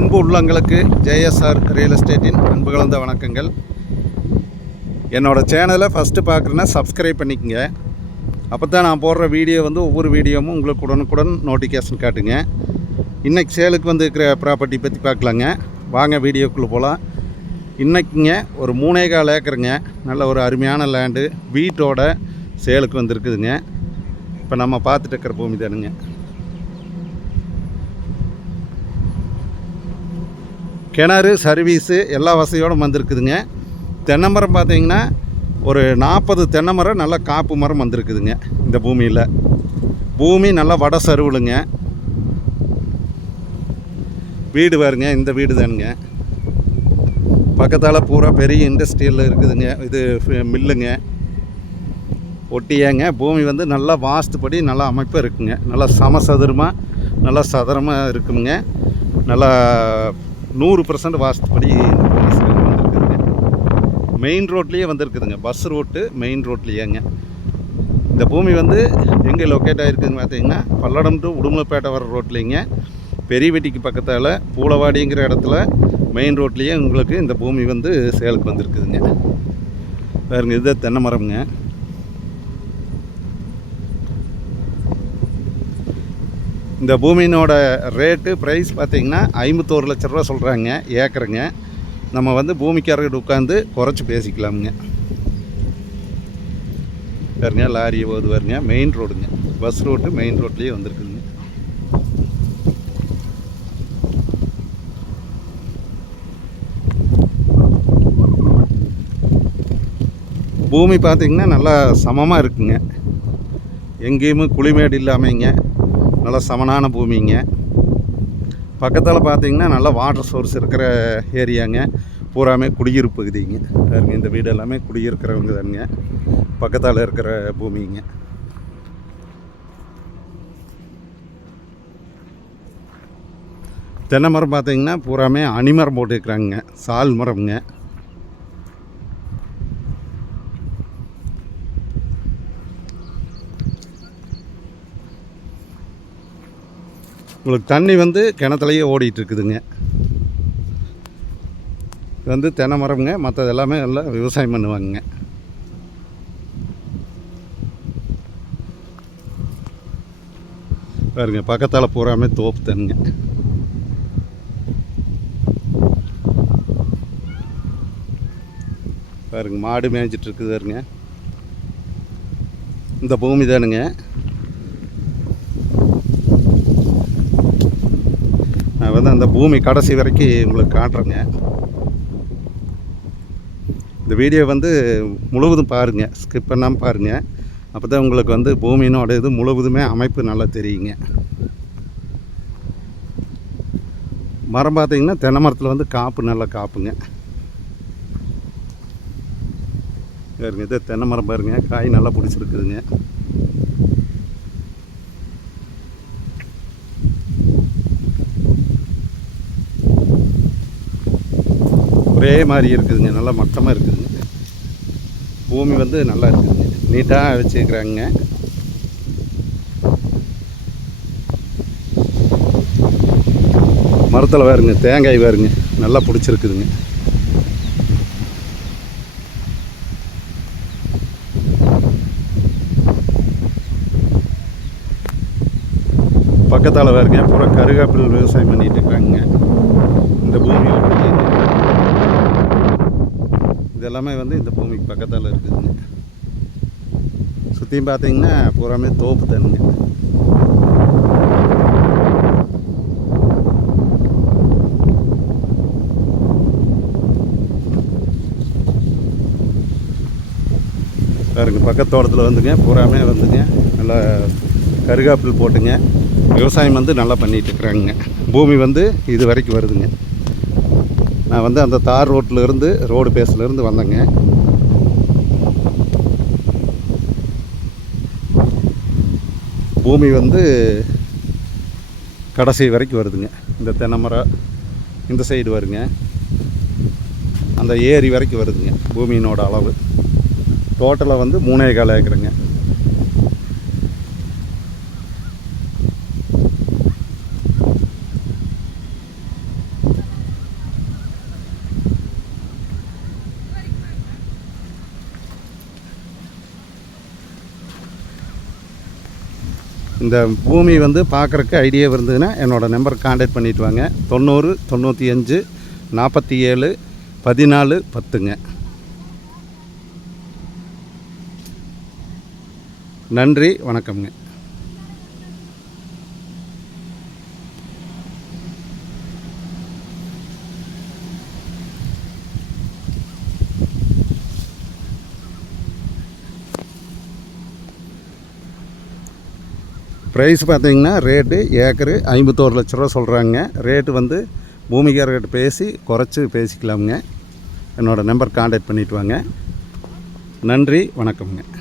அன்பு உள்ளங்களுக்கு JSR real எஸ்டேட்டின் அன்பு கலந்த வணக்கங்கள். என்னோடய சேனலை ஃபஸ்ட்டு பார்க்குறேன்னா சப்ஸ்கிரைப் பண்ணிக்கோங்க. அப்போ தான் நான் போடுற வீடியோ வந்து ஒவ்வொரு வீடியோவும் உங்களுக்கு உடனுக்குடன் நோட்டிஃபிகேஷன் காட்டுங்க. இன்றைக்கி சேலுக்கு வந்து இருக்கிற ப்ராப்பர்ட்டி பற்றி பார்க்கலாங்க. வாங்க வீடியோக்குள்ளே போகலாம். இன்றைக்குங்க ஒரு 3.25 ஏக்கருங்க, நல்ல ஒரு அருமையான லேண்டு வீட்டோட சேலுக்கு வந்துருக்குதுங்க. இப்போ நம்ம பார்த்துட்டு இருக்கிற பூமி தானுங்க. கிணறு சர்வீஸு எல்லா வசதியோடு வந்திருக்குதுங்க. தென்னை மரம் பார்த்திங்கன்னா ஒரு 40 தென்னை மரம் நல்லா காப்பு மரம் வந்திருக்குதுங்க. இந்த பூமியில் பூமி நல்லா வட சருவலுங்க. வீடு பாருங்க, இந்த வீடு தானுங்க. பக்கத்தால் பூரா பெரிய இண்டஸ்ட்ரியல் இருக்குதுங்க. இது மில்லுங்க ஒட்டியாங்க. பூமி வந்து நல்லா வாஸ்துப்படி நல்லா அமைப்பாக இருக்குங்க. நல்லா சமசதுரமாக நல்லா சதுரமாக இருக்குங்க. நல்லா 100% வாஸ்துப்படி வந்துருக்குதுங்க. மெயின் ரோட்லேயே வந்திருக்குதுங்க. பஸ் ரோட்டு மெயின் ரோட்லேயேங்க. இந்த பூமி வந்து எங்கே லொக்கேட் ஆகிருக்குதுன்னு பார்த்தீங்கன்னா பல்லடம் டு உடுமலைப்பேட்டை வர ரோட்லேங்க, பெரியவெட்டிக்கு பக்கத்தால் பூலவாடிங்கிற இடத்துல மெயின் ரோட்லேயே உங்களுக்கு இந்த பூமி வந்து சேலுக்கு வந்திருக்குதுங்க. பாருங்க, இது தென்னை மரம்ங்க. இந்த பூமியினோட ரேட்டு ப்ரைஸ் பார்த்திங்கன்னா 51 லட்ச ரூபா சொல்கிறாங்க ஏக்கருங்க. நம்ம வந்து பூமிக்காரர்கிட்ட உட்காந்து குறைச்சி பேசிக்கலாமுங்க. பாருங்க, லாரி போகுது பாருங்க. மெயின் ரோடுங்க, பஸ் ரோட்டு மெயின் ரோட்லேயே வந்திருக்குதுங்க. பூமி பார்த்திங்கன்னா நல்லா சமமாக இருக்குங்க. எங்கேயுமே குழிமேடு இல்லாமைங்க, நல்லா சமனான பூமிங்க. பக்கத்தில் பார்த்திங்கன்னா நல்லா வாட்டர் சோர்ஸ் இருக்கிற ஏரியாங்க. பூராமே குடியிருப்பு பகுதிங்க. பாருங்க, இந்த வீடு எல்லாமே குடியிருக்கிறவங்க தானுங்க. பக்கத்தால் இருக்கிற பூமிங்க. தென்னை மரம் பார்த்திங்கன்னா பூராமே அணிமரம் போட்டுருக்குறாங்க. சால் மரம்ங்க. உங்களுக்கு தண்ணி வந்து கிணத்துலையே ஓடிட்டுருக்குதுங்க. இது வந்து தென்னை மரம்ங்க. மற்றது எல்லாமே நல்லா விவசாயம் பண்ணுவாங்க. பாருங்க, பக்கத்தால் பூராமே தோப்பு தண்ணிங்க. பாருங்க, மாடு மேய்ஞ்சிட்ருக்குது பாருங்க. இந்த பூமி தானுங்க. நான் வந்து அந்த பூமி கடைசி வரைக்கும் உங்களுக்கு காட்டுறேங்க. இந்த வீடியோ வந்து முழுவதும் பாருங்கள், ஸ்கிப் பண்ணாமல் பாருங்கள். அப்போ தான் உங்களுக்கு வந்து பூமியினோட இது முழுவதுமே அமைப்பு நல்லா தெரியுங்க. மரம் பார்த்திங்கன்னா தென்னை மரத்தில் வந்து காப்பு நல்லா காப்புங்க. பாருங்க, இது தென்னை மரம் பாருங்க, காய் நல்லா பிடிச்சிருக்குதுங்க. ஒரே மாதிரி இருக்குதுங்க. நல்லா மட்டமாக இருக்குதுங்க. பூமி வந்து நல்லா இருக்குதுங்க. நீட்டாக வச்சுக்கிறாங்க. மரத்தில் பாருங்க, தேங்காய் பாருங்க, நல்லா பிடிச்சிருக்குதுங்க. பக்கத்தால் பாருங்க, பூரா கருகாப்பில் விவசாயம் பண்ணிட்டு இருக்கிறாங்க. இந்த பூமி இதெல்லாமே வந்து இந்த பூமிக்கு பக்கத்தால் இருக்குதுங்க. சுற்றியும் பார்த்தீங்கன்னா பூராமே தோப்பு தண்ணிங்க. பாருங்க, பக்கத்தோட்டத்தில் வந்துங்க பூராமே வந்துங்க நல்லா கருகாப்பில் போட்டுங்க விவசாயம் வந்து நல்லா பண்ணிகிட்ருக்குறாங்க. பூமி வந்து இது வரைக்கும் வருதுங்க. நான் வந்து அந்த தார் ரோட்டிலேருந்து ரோடு பேஸ்லேருந்து வந்தேங்க. பூமி வந்து கடைசி வரைக்கும் வருதுங்க. இந்த தென்னை மரம் இந்த சைடு வருங்க, அந்த ஏரி வரைக்கும் வருதுங்க. பூமியினோட அளவு டோட்டலாக வந்து 3.25 ஏக்கருங்க. இந்த பூமி வந்து பார்க்குறக்கு ஐடியா இருந்ததுன்னா என்னோடய நம்பருக்கு கான்டாக்ட் பண்ணிவிட்டு வாங்க. 90 95 47 14 10ங்க. நன்றி, வணக்கம்ங்க. ப்ரைஸ் பார்த்தீங்கன்னா ரேட்டு ஏக்கரு 51 லட்ச ரூபா சொல்கிறாங்க. ரேட்டு வந்து பூமிக்காரர்கிட்ட பேசி குறைச்சி பேசிக்கலாமுங்க. என்னோடய நம்பர் கான்டாக்ட் பண்ணிவிட்டு வாங்க. நன்றி, வணக்கம்ங்க.